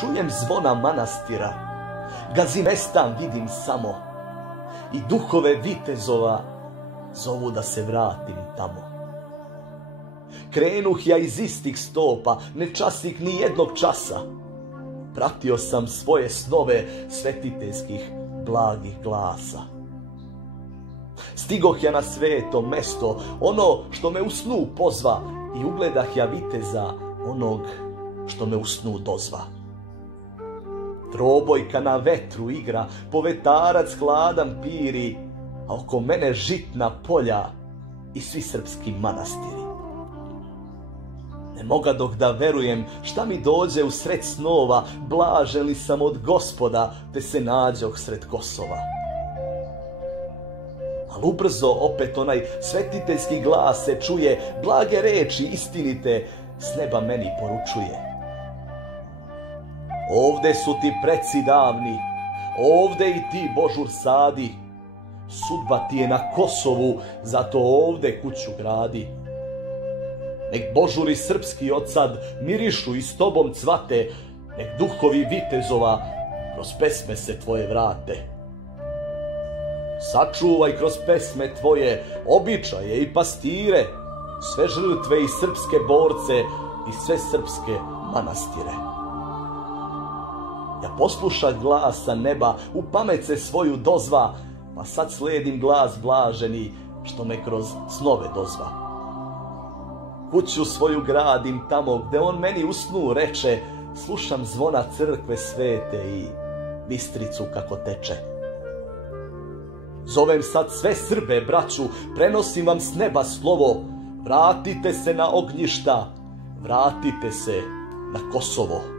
čujem zvona manastira, Gazimestan vidim samo i duhove vitezova zovu da se vratim tamo. Krenuh ja iz istih stopa, ne časih ni jednog časa, pratio sam svoje snove svetiteljskih blagih glasa. Stigoh ja na sveto mesto, ono što me u snu pozva, i ugledah ja viteza, onog što me u snu dozva. Trobojka na vetru igra, povetarac hladan piri, a oko mene žitna polja i svi srpski manastiri. Ne mogadok da verujem šta mi dođe u sred snova, blažen li sam od Gospoda, te se nađoh sred Kosova. Al ubrzo opet onaj svetiteljski glas se čuje, blage reči istinite s neba meni poručuje. Ovde su ti preci davni, ovde i ti Božur sadi, sudba ti je na Kosovu, zato ovde kuću gradi. Nek Božuri srpski od sad mirišu i s tobom cvate, nek duhovi vitezova kroz pesme se tvoje vrate. Sačuvaj kroz pesme tvoje običaje i pastire, sve žrtve i srpske borce i sve srpske manastire. Ja poslušah glasa neba, u pamet se svoju dozva, pa sad sledim glas blaženi što me kroz snove dozva. Kuću svoju gradim tamo gde on meni u snu reče, slušam zvona crkve svete i Bistricu kako teče. Zovem sad sve Srbe, braću, prenosim vam s neba slovo, vratite se na ognjišta, vratite se na Kosovo.